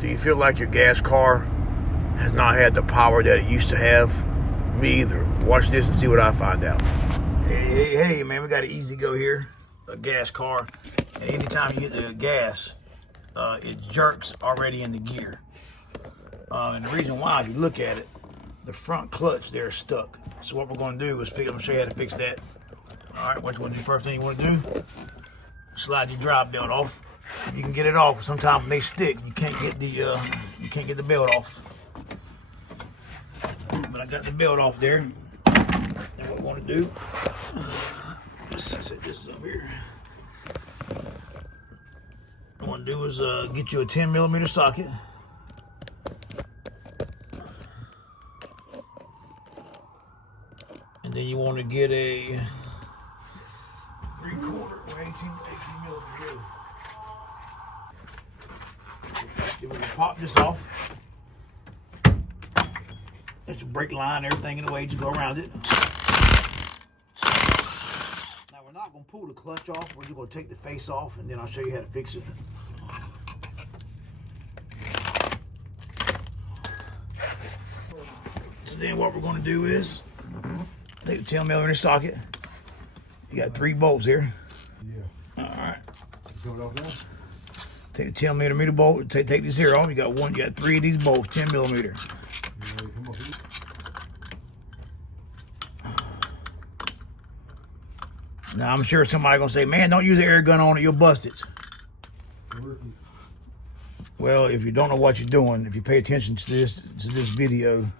Do you feel like your gas car has not had the power that it used to have? Me either. Watch this and see what I find out. Hey, man, we got an EZGO here, a gas car. And anytime you hit the gas, it jerks already in the gear. And the reason why, if you look at it, the front clutch there is stuck. So what we're going to do is I'm going to show you how to fix that. All right, what you want to do, first thing you want to do, slide your drive belt off. If you can get it off, sometimes when they stick, you can't get the belt off. But I got the belt off there. And what we want to do, let's set this up here. What I want to do is get you a 10mm socket. And then you want to get a 3/4 or 18mm. Then we can pop this off. That's your brake line, everything in the way, just go around it. Now we're not going to pull the clutch off, we're just going to take the face off and then I'll show you how to fix it. So then what we're going to do is take the 10mm socket. You got 3 bolts here. Yeah. All right. Take the 10mm bolt. Take this here off. You got 3 of these bolts, 10mm. Now I'm sure somebody gonna say, "Man, don't use the air gun on it. You'll bust it." Well, if you don't know what you're doing, if you pay attention to this video,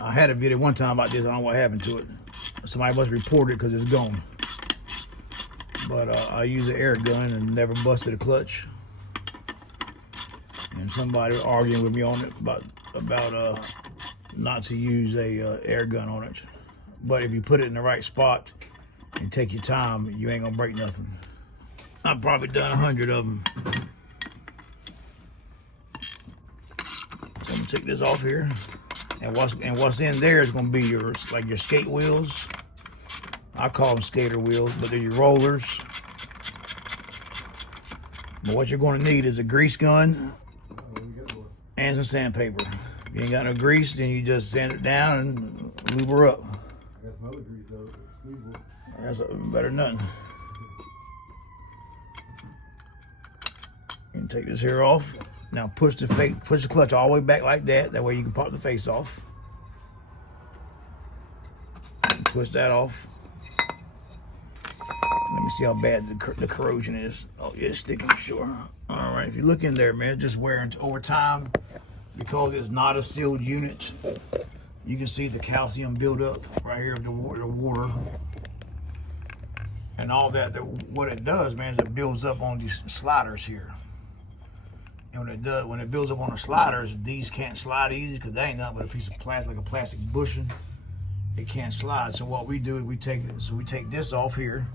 I had a video one time about this. I don't know what happened to it. Somebody must report it because it's gone. But I used the air gun and never busted a clutch. And somebody was arguing with me on it about not to use a air gun on it. But if you put it in the right spot and take your time, you ain't gonna break nothing. I've probably done 100 of them. So I'm gonna take this off here. And what's in there is gonna be your skate wheels. I call them skater wheels, but they're your rollers. But what you're going to need is a grease gun and some sandpaper. If you ain't got no grease, then you just sand it down and lube her up. I got some other grease though. That's better than nothing. You can take this here off. Now push the clutch all the way back like that. That way you can pop the face off. Push that off. Let me see how bad the corrosion is. Oh, yeah, it's sticking sure. All right, if you look in there, man, just wearing over time, because it's not a sealed unit, you can see the calcium buildup right here of the water. And all that, what it does, man, is it builds up on these sliders here. And when it builds up on the sliders, these can't slide easy because that ain't nothing but a piece of plastic, like a plastic bushing. It can't slide. So what we do is we take this off here.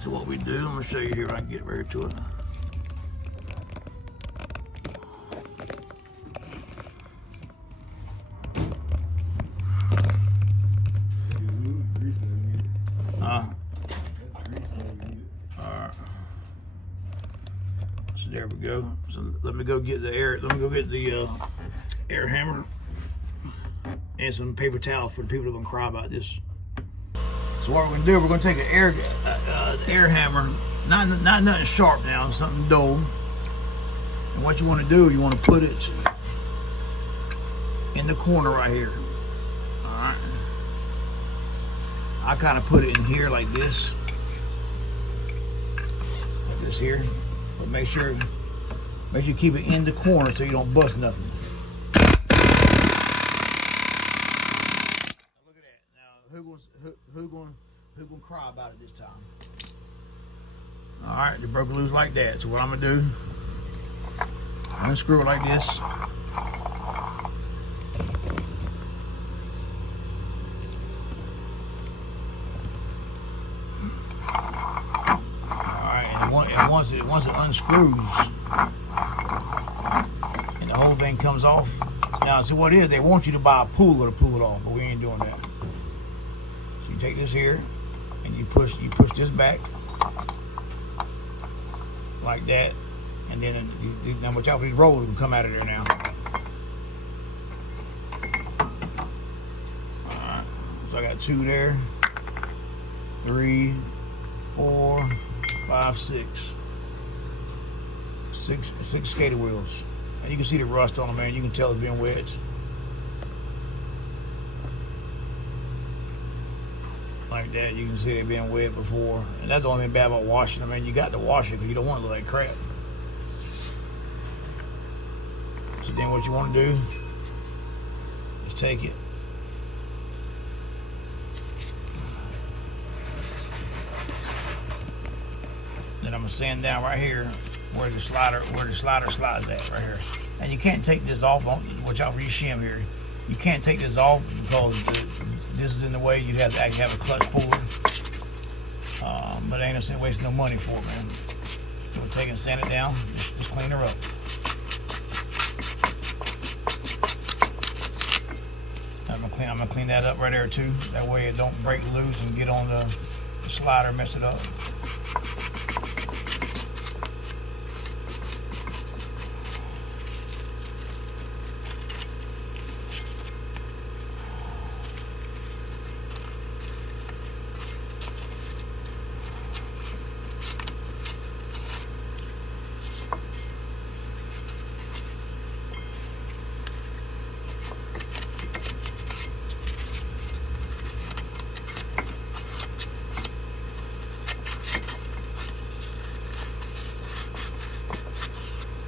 So what we do, I'm gonna show you here if I can get right to it. Alright. So there we go. So let me go get the air. Let me go get the air hammer and some paper towel for the people that are gonna cry about this. So what we're gonna do, we're gonna take an air hammer, not nothing sharp now, something dull. And what you want to do, you want to put it in the corner right here. All right. I kind of put it in here like this here. But make sure you keep it in the corner so you don't bust nothing. Who gonna cry about it this time? All right, they broke it loose like that. So what I'm gonna do, unscrew it like this. All right, and once it unscrews and the whole thing comes off. Now, see what it is? They want you to buy a puller to pull it off, but we ain't doing that. You take this here and you push this back like that, And then now watch out for these rollers can come out of there now. Alright, so I got 2 there. 3, 4, 5, 6. 6 skater wheels. And you can see the rust on them, man. You can tell it's been wet. Like that, you can see it being wet before. And that's the only thing bad about washing them, man. You got to wash it because you don't want it to look like crap. So then what you want to do is take it. Then I'm gonna sand down right here where the slider slides at right here. And you can't take this off. Watch out for your shim here. You can't take this off because this is in the way. You'd have to actually have a clutch puller. But ain't no sense wasting no money for it, man. You'll take and sand it down. Just clean her up. I'm gonna clean that up right there too. That way it don't break loose and get on the slider and mess it up.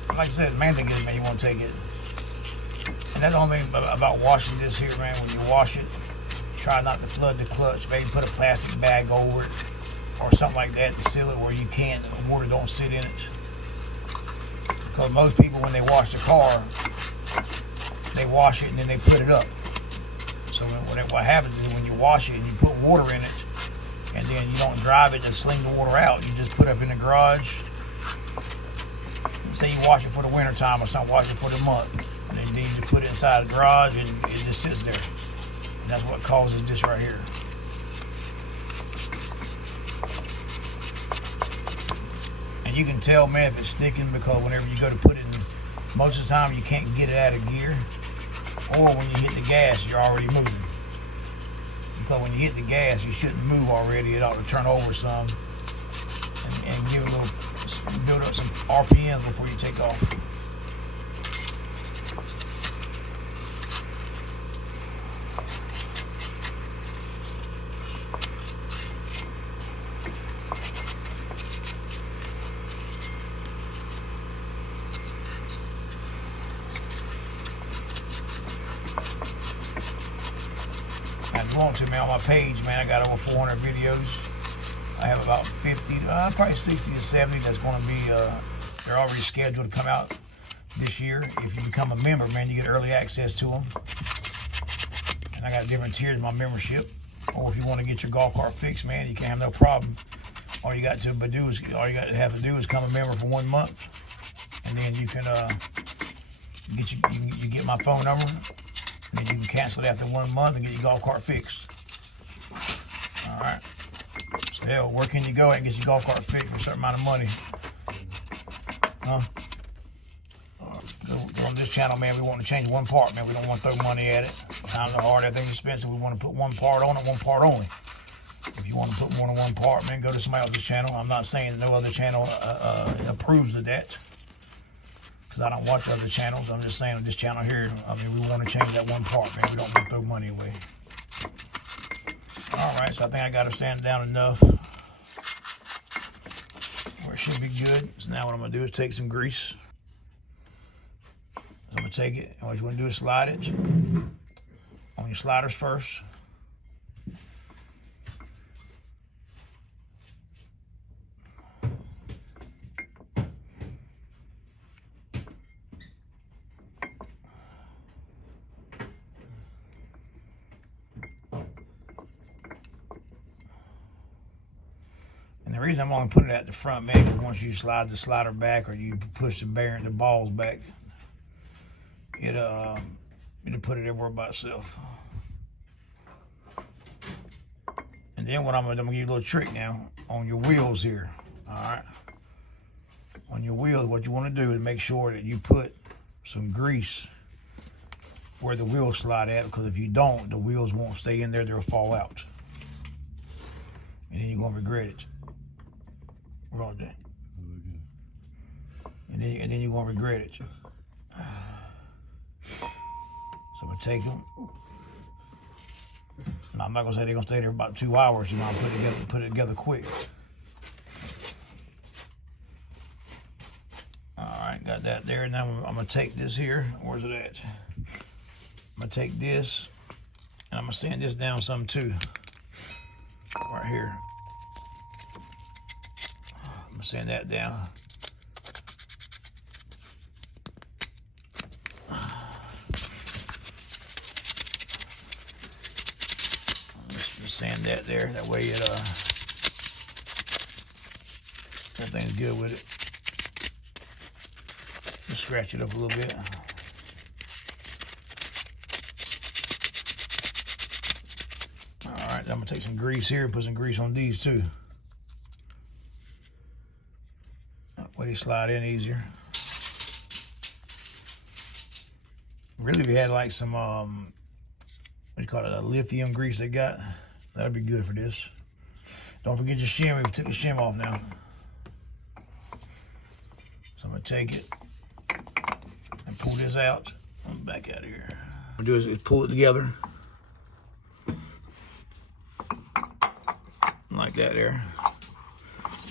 Like I said, the main thing is, man, you want to take it. And that's the only thing about washing this here, man. When you wash it, try not to flood the clutch. Maybe put a plastic bag over it or something like that to seal it where you can't, the water don't sit in it. Because most people, when they wash the car, they wash it and then they put it up. So what happens is when you wash it and you put water in it, and then you don't drive it and sling the water out, you just put it up in the garage. Say you wash it for the winter time or something, wash it for the month, and then you put it inside the garage and it just sits there. And that's what causes this right here. And you can tell, man, if it's sticking because whenever you go to put it in, most of the time you can't get it out of gear, or when you hit the gas, you're already moving. Because when you hit the gas, you shouldn't move already. It ought to turn over some and give it a little, build up some RPMs before you take off. If you want to, man, on my page, man, I got over 400 videos. I have about 50, probably 60 to 70 that's going to be, they're already scheduled to come out this year. If you become a member, man, you get early access to them. And I got different tiers of my membership. Or if you want to get your golf cart fixed, man, you can have no problem. All you got to have to do is come a member for 1 month. And then you can, you get my phone number. And then you can cancel it after 1 month and get your golf cart fixed. All right. So, hell, where can you go and get your golf cart fixed for a certain amount of money? Huh? On this channel, man, we want to change one part, man. We don't want to throw money at it. Times are hard, everything's expensive. We want to put one part on it, one part only. If you want to put more than one part, man, go to somebody else's channel. I'm not saying no other channel approves of that, because I don't watch other channels. I'm just saying on this channel here, I mean, we want to change that one part, man. We don't want to throw money away. All right, so I think I got to sand down enough where it should be good. So now what I'm going to do is take some grease. I'm going to take it, and what you want to do is slide it on your sliders first. The reason I'm only putting it at the front, man, is once you slide the slider back or you push the bearing, the balls back, it'll put it everywhere by itself. And then what I'm gonna give you a little trick now on your wheels here. All right. on your wheels, what you want to do is make sure that you put some grease where the wheels slide at, because if you don't, the wheels won't stay in there, they'll fall out. And then you're going to regret it. Roger. And then you're going to regret it. So I'm going to take them. Now, I'm not going to say they're going to stay there about 2 hours. You know, put it together quick. All right, got that there. Now I'm going to take this here. Where's it at? I'm going to take this, and I'm going to sand this down some too. Right here. I'm going to sand that down. Sand that there. That way it everything's good with it. Just scratch it up a little bit. All right, I'm gonna take some grease here and put some grease on these too. That way they slide in easier. Really, if you had like some what do you call it, a lithium grease they got, that'd be good for this. Don't forget your shim. We took the shim off now. So I'm gonna take it and pull this out. I'm back out of here. What I'm gonna do is pull it together. Like that there.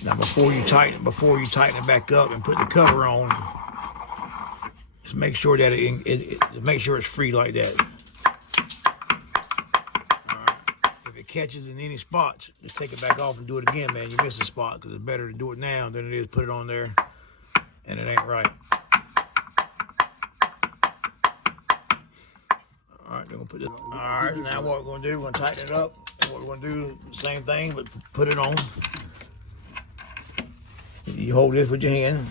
Now before you tighten it back up and put the cover on, just make sure that make sure it's free like that. Catches in any spots, just take it back off and do it again, man. You miss a spot, because it's better to do it now than it is put it on there and it ain't right. All right, we're gonna put this. All right, now what we're gonna do, we're gonna tighten it up, and what we're gonna do, same thing, but put it on. You hold this with your hand.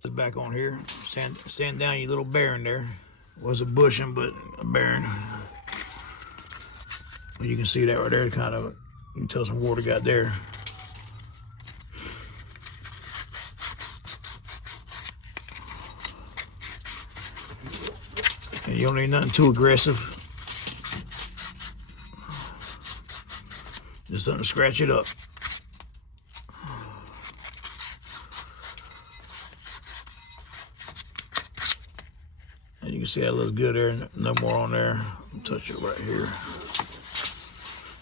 It's back on here. Sand down your little bearing there. Was a bushing, but a bearing. You can see that right there. Kind of, you can tell some water got there. And you don't need nothing too aggressive. Just something to scratch it up. You can see that looks good there, no more on there. Touch it right here.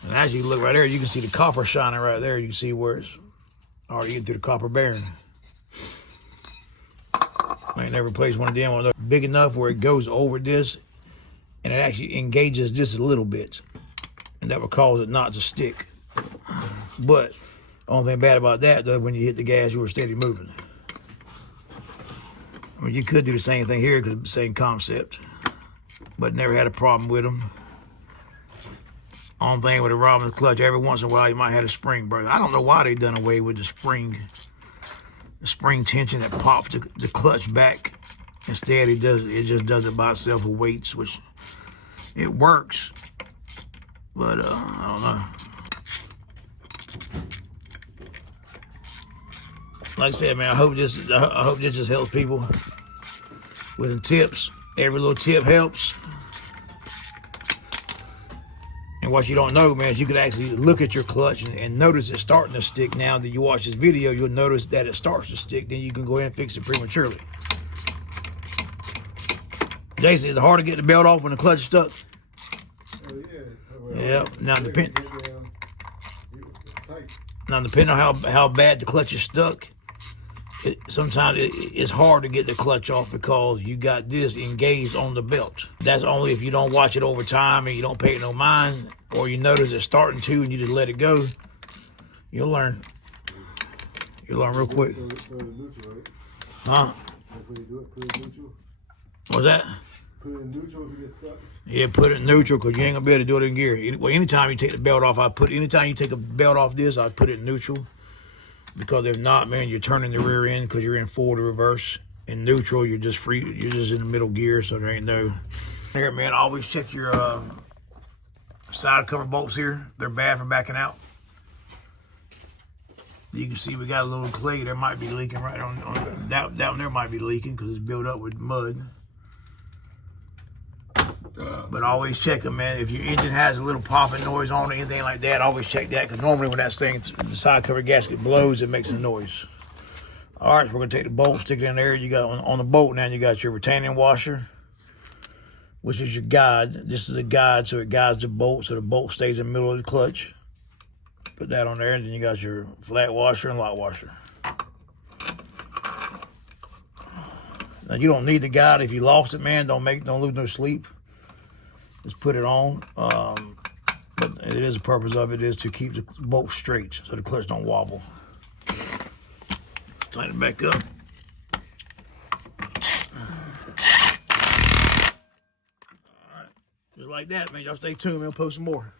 And as you look right there, you can see the copper shining right there. You can see where it's already getting through the copper bearing. I ain't never placed one of them big enough where it goes over this and it actually engages this a little bit. And that would cause it not to stick. But the only thing bad about that, though, when you hit the gas, you were steady moving. I mean, you could do the same thing here because it's the same concept, but never had a problem with them. Only thing with a Robin's clutch, every once in a while you might have a spring burst. I don't know why they done away with the spring tension that pops the clutch back. Instead, it just does it by itself with weights, which it works, but I don't know. Like I said, man, I hope this just helps people with some tips. Every little tip helps. And what you don't know, man, is you could actually look at your clutch and notice it starting to stick. Now that you watch this video, you'll notice that it starts to stick. Then you can go ahead and fix it prematurely. Jason, is it hard to get the belt off when the clutch is stuck? Oh, yeah. Well, yep. Now, depending on how bad the clutch is stuck, sometimes it's hard to get the clutch off because you got this engaged on the belt. That's only if you don't watch it over time and you don't pay it no mind, or you notice it's starting to and you just let it go. You'll learn. You'll learn real quick. Huh? What's that? Put it in neutral if you get stuck? Yeah, put it in neutral because you ain't gonna be able to do it in gear. Well, anytime you take the belt off, anytime you take a belt off this, I put it in neutral. Because if not, man, you're turning the rear end because you're in forward or reverse. In neutral, you're just free. You're just in the middle gear, so there ain't no. Here, man, always check your side cover bolts here. They're bad for backing out. You can see we got a little clay. There might be leaking right on down there might be leaking because it's built up with mud. But always check them, man. If your engine has a little popping noise on it, anything like that, always check that, because normally when that thing, the side cover gasket blows, it makes a noise. All right, so we're gonna take the bolt, stick it in there. You got on the bolt now, you got your retaining washer, which is your guide. This is a guide, so it guides the bolt, so the bolt stays in the middle of the clutch. Put that on there, and then you got your flat washer and lock washer. Now you don't need the guide. If you lost it, man, don't lose no sleep. Just put it on. But it is the purpose of it is to keep the bolt straight so the clutch don't wobble. Tighten it back up. All right, just like that, man. Y'all stay tuned. We'll post some more.